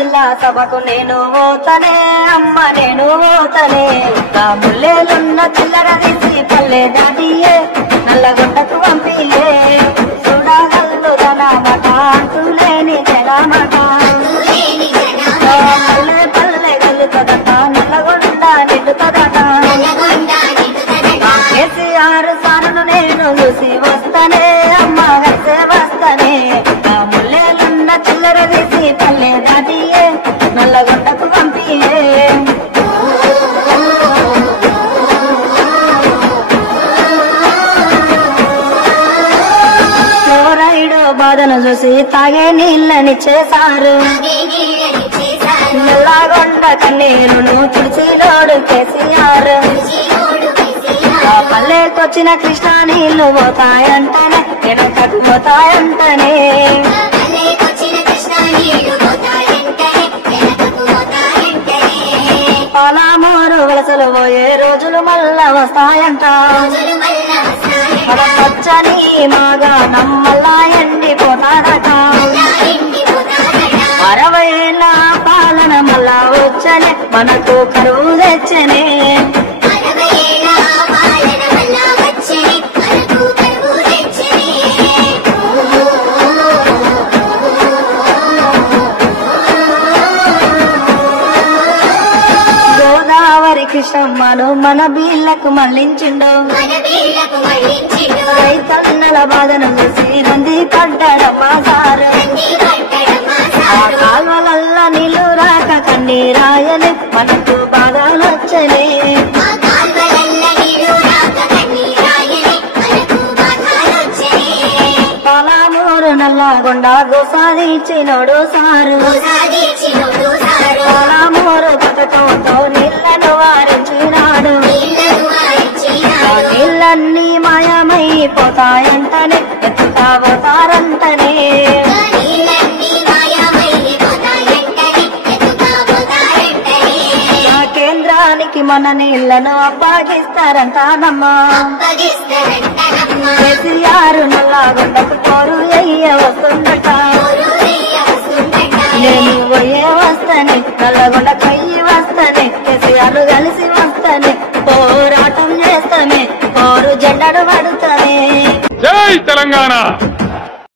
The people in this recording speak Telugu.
జిల్లా సభకు నేను పోతనే అమ్మ నేను పోతనే ముల్లేలున్న చిల్లర తీసి పల్లె దాటియే నల్లగొండకు పంపియే చూడగల్లు మాట అంటులేని జనమాట పల్లె పల్లె గల్లుతదట నల్లగొండ నిండుతదట కేసీఆర్ సానును నేను చూసి వస్తనే అమ్మ కలిసే వస్తనే ముల్లేలున్న చిల్లర తీసి పల్లె దాటియే నల్లగొండకు పంపియే బాధను చూసి తాగే నీళ్ళని చేశారు నల్లగొండ కన్నీరును తుడిచిలోడు కేసీఆర్ పల్లెకొచ్చిన కృష్ణా నీళ్లు పోతాయంటనే వెనకకు పోతాయంటనే పాలమూరు వలసలు పోయే రోజులు మళ్ళా వస్తాయంట మన పచ్చని మాగా నమ్మల్లా ఎండిపోతాడట 60 ఏళ్ళ పాలన మళ్ళా వచ్చనే మనకు కరువు తెచ్చనే కృష్ణమ్మను మన బీళ్లకు మళ్లించిండు రైతన్నల బాధను చూసి నంది పడ్డాడమ్మా సారు ఆ కాల్వలల్ల నీళ్లు రాక కన్నీరాయని మనకు బాధలు వచ్చనే పాలమూరు నల్లగొండ సాధించినోడు సారు పాలమూరు పథకంతో నీళ్లను వారించినాడు నీళ్ళన్నీ మాయమైపోతాయంటనే ఎత్తుతా పోతారంటనే కేంద్రానికి మన నీళ్లను అప్పగిస్తారంటానమ్మా కేసీఆర్ నల్లగొండకు పోరు అయ్య వస్తుందట నేను పోయే వస్తనే నల్లగొండ కయ్యి వస్తనే కేసీఆర్ కలిసి వస్తనే పోరాటం చేస్తనే పోరు జెండను పడుతనే జై తెలంగాణ.